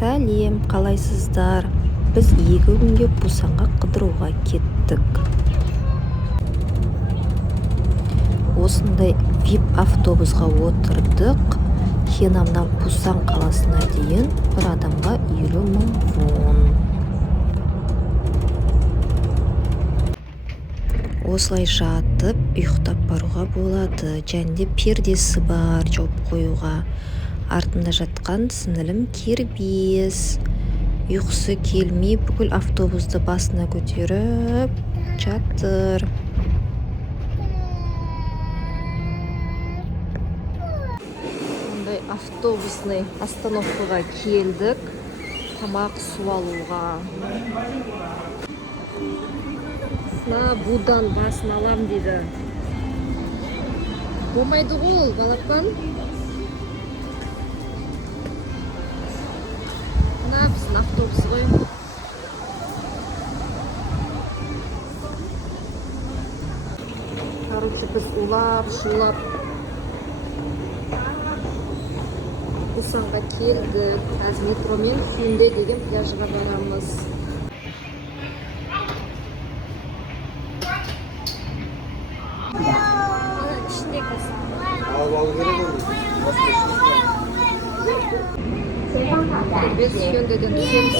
Сәлем, қалайсыздар? Біз 2 күнге Пусанға қыдыруға кеттік. Осындай VIP автобусқа отырдық. Хенамнан Пусан қаласына дейін бір адамға 50.000 вон. Осылай жатып, ұйықтап баруға болады. Және пердесі бар жауып қоюға. Артында жатқан сіңілім Кербез. Ұйқысы келмей, бүкіл автобусты басына көтеріп жатыр. Ондай автобусный остановкаға келдік. Тамақ су алуға. Будан басын алам дейді. Болмайды ғой, балапан. Біздің автобус ғой. Короче, біз улап-шулап Пусанға келдік. Әз метромен Хүнде деген пляжға барамыз. Біз Хүндеден түсеміз.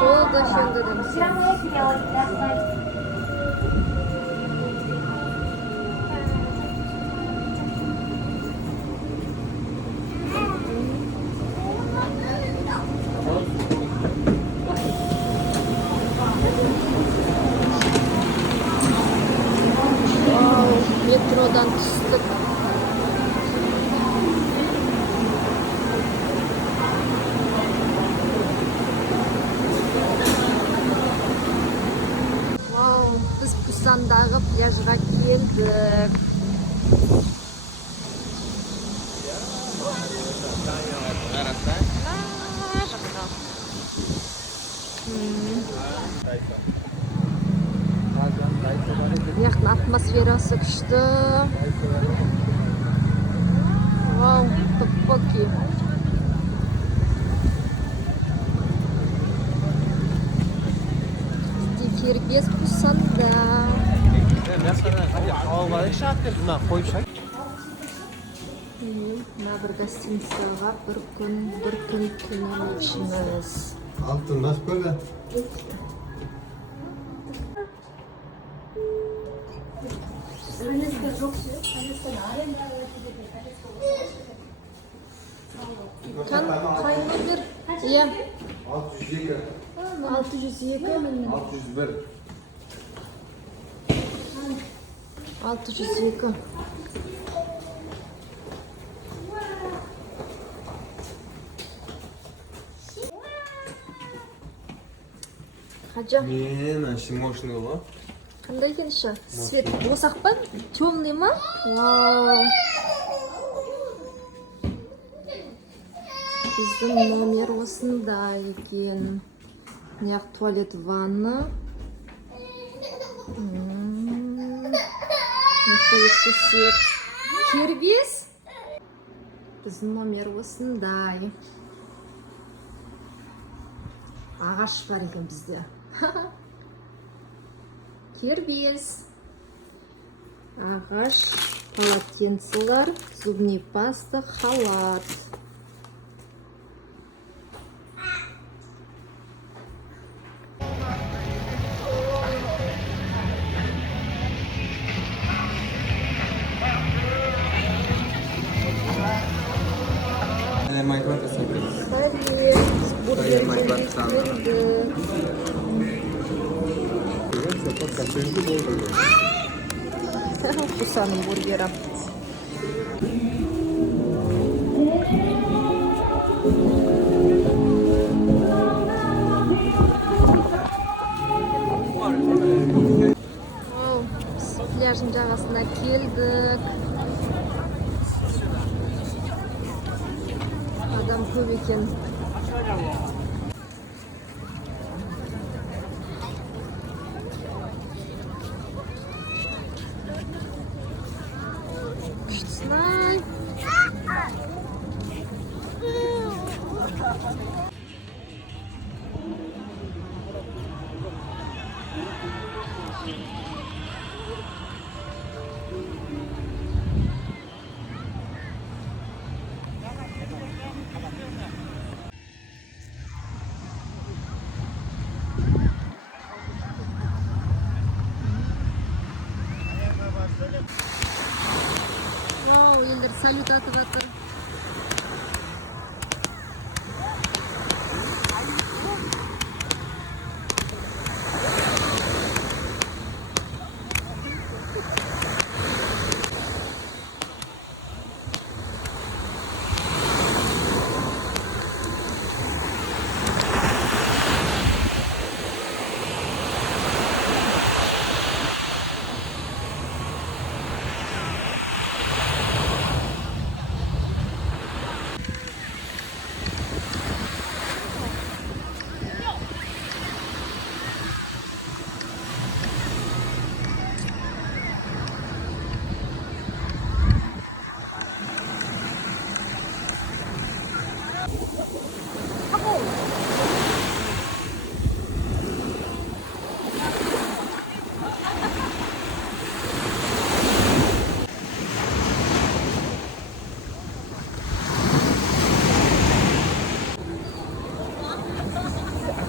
Болды, Хүндеден түсеміз. Метродан түстік. Біз Пусандағы пляжға келдік. Яқтың атмосферасы күшті. Вау, топоки. Кербез Пусанда. Мына бір гостиницаға бір күн түнемекшіміз. Алтын нас böyle. Қай номер? Иә. 602. 602. 601. 602. Хаджа. Мен аши мощный ғой. Қандай екен шы? Свет осақ па? Темный ма? Вау. Біздің номер осында екен. Неғ туалет, ванна. Находится свет. Кербез? Біздің номер осындай. Ағаш бар екен бізде. Кербез. Ағаш, полотенцелар, зубный паста, халат. Пусанның бургері. Пляжың жағасына келдік. Адам көп екен. Вау, елдер салют атып жатыр.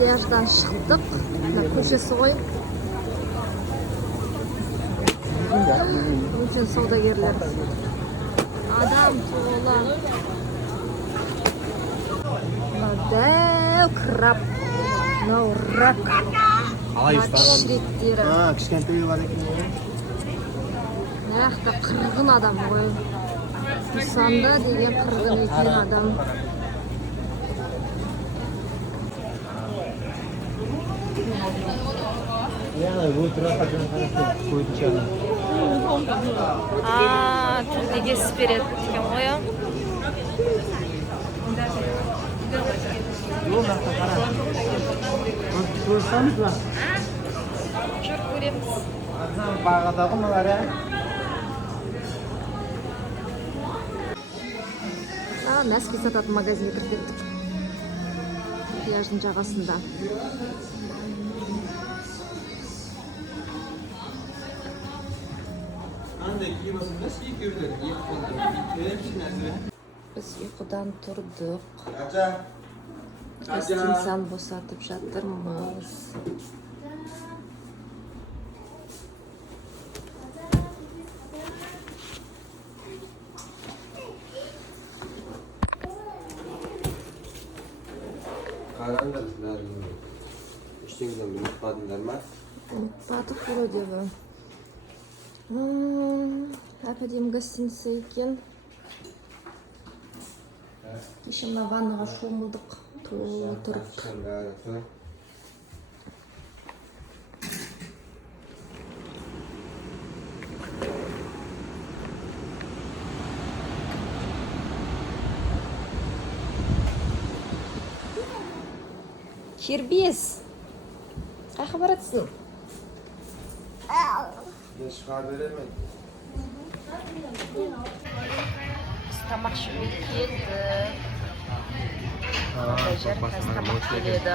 Пляждан шықтық. Мына көшесі ғой. Үлкен саудагерлер. Адам толы. Дәу краб. Мынау рак. Кішіректері. Кішкентай бар екен. Мына жақта қырғын адам ғой. Нысанда деген қырғын екен адам. Неге спереді деген ғой. Жүр көреміз. Бағадағы мылар ә? Носки сататын магазинге кіріп кеттік. Пляждың жағасында. Біз ұйқыдан тұрдық. Гостиницаны босатып жатырмыз. Қараңдар, ештеңеден ұмытпадыңдар ма? Ұмытпадық вроде бы. Әп-әдемі гостиница екен. Кеше мына ваннаға шомылдық. Отырып. Кербез. Қайқа баратсың? Мен шыға беремін. Тамақ ішуге келді. Жар қазір тамақ келеді.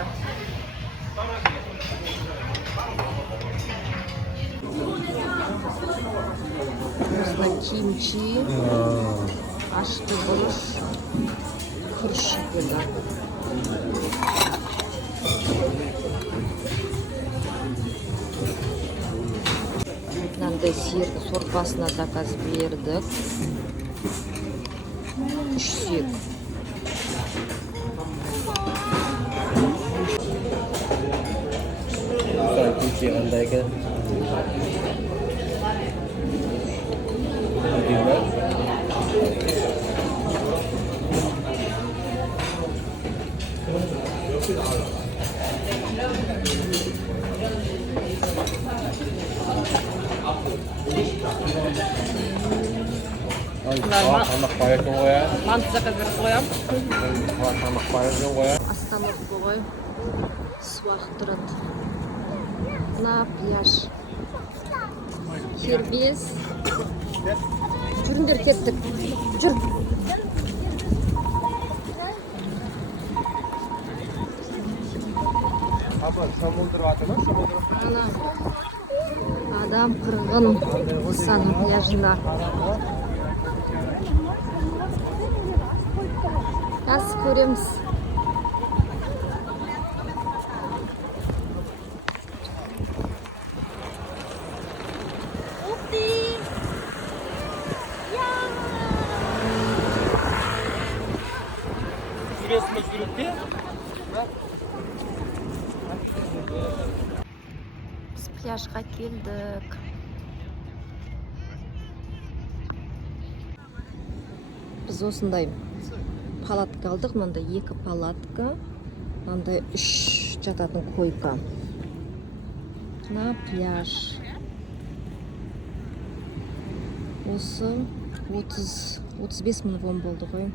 Осында кимчи, ашты бұрыш, күріш шекелді. Мынандай сиырдың сорпасына заказ бердік. 3 сиыр. Күлше қандай екен? Тамақ бар екен ғой ә? Манты заказ беріп қоям. Тамақ бар екен ғой ә? Остановка ғой. Су ағып тұрады. Мына пляж. Кербез. Жүріңдер, кеттік. Жүр. Апа, шомылдырып жатыр ма? Ана. Адам қырғын Нисан пляжында. Аз көреміз. Біз пляжға келдік. Біз осындай палатка алдық. Мында 2 палатка, мында 3 жататын койка. На пляж. Осы 30-35 мың вон болды ғой.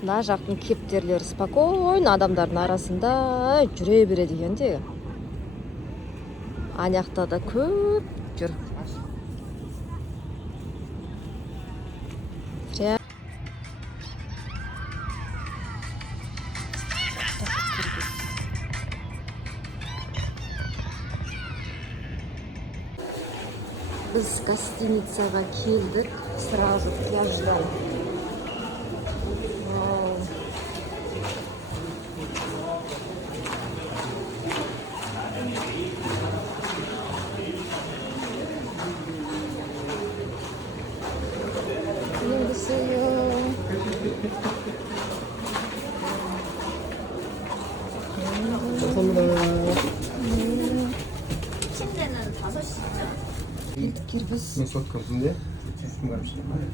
Мына жақтың кептерлері спокойно адамдардың арасында жүре береді екен де. Аяқта да көп жүр. Біз гостиницаға келдік, сразу пляждан.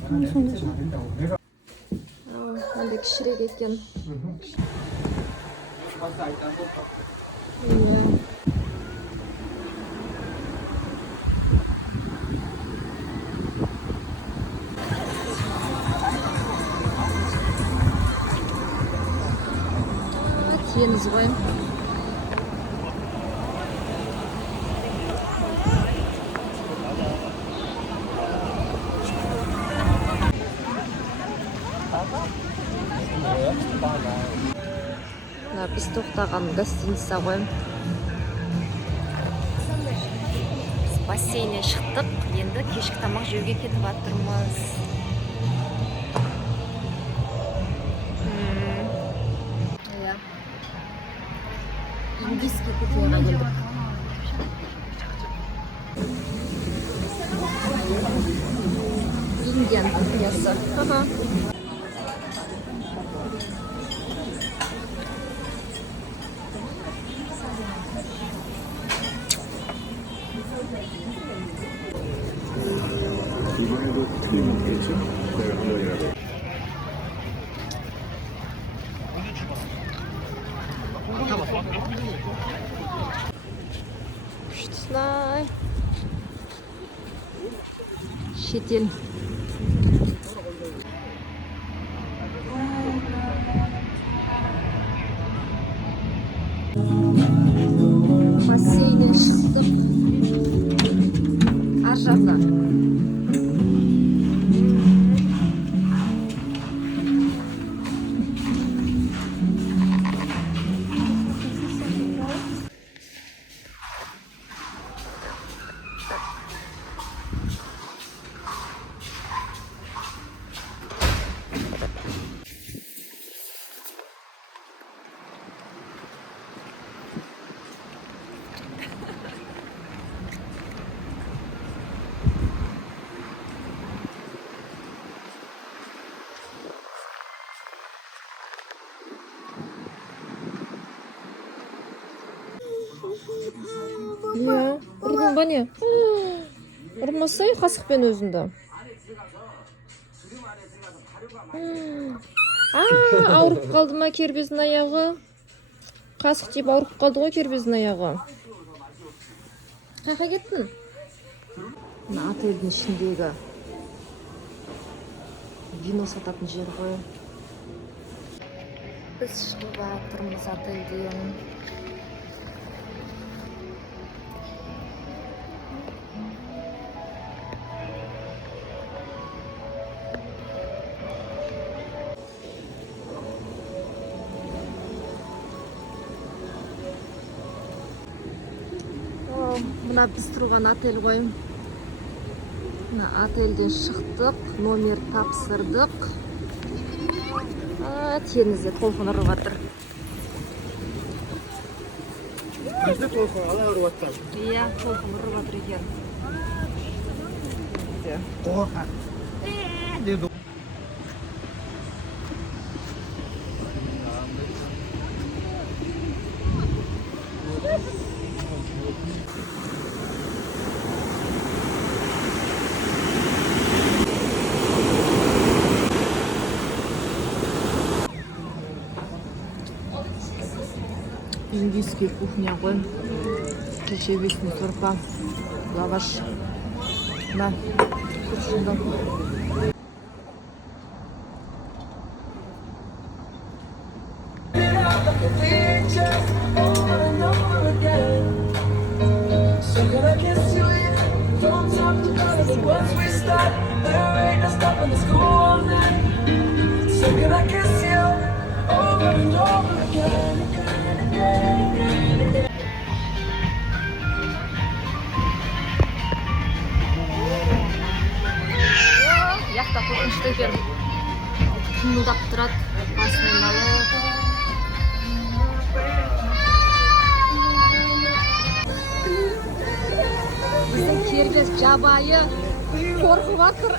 네, 같은데? 근데 кішірек екен. Теңіз ғой. Біз тоқтаған гостиница ғой. Бассейннен шықтық. Енді кешкі тамақ жеуге кетіп жатырмыз. Индийский кухняға келдік. Индиян кухнясы. 이번에도 틀리면 되겠죠? 내가 한번이라도. Вкусная. Шетел. Бассейннен шықтық. Ар жақта. Иә, ұрдың ба не? Ұрмасай қасықпен өзіңді. Ауырып қалды ма кербездің аяғы? Қасық тиіп ауырып қалды ғой кербездің аяғы. Қайқа кеттің? Мына отельдің ішіндегі вино сататын жер ғой. Біз шығып жатырмыз отельден. Мына біз тұрған отель ғой. Мына отельден шықтық, номер тапсырдық. Теңізде толқын ұрып жатыр. Бізді толқын ала ұрып аттар. Иә, толқын ұрып жатыр екен. Қорқа. Деді. Индийский кухня ғой. Кешевесный сорпа, лаваш. На, күршінді. Яқта қорқынышты екен. Қимылдап тұрады, басын айналып. Біздің кербез жабайы қорқып жатыр.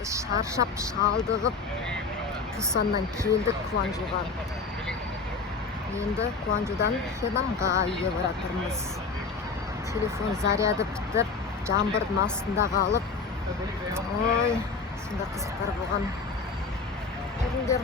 Біз шаршап шалдығып Пусаннан келдік Кванжуға. Енді Кванжудан Хенамға үйге баратырмыз. Телефон заряды бітіп, жаңбырдың астында қалып. Ой, сонда қызықтар болған. Көріңдер.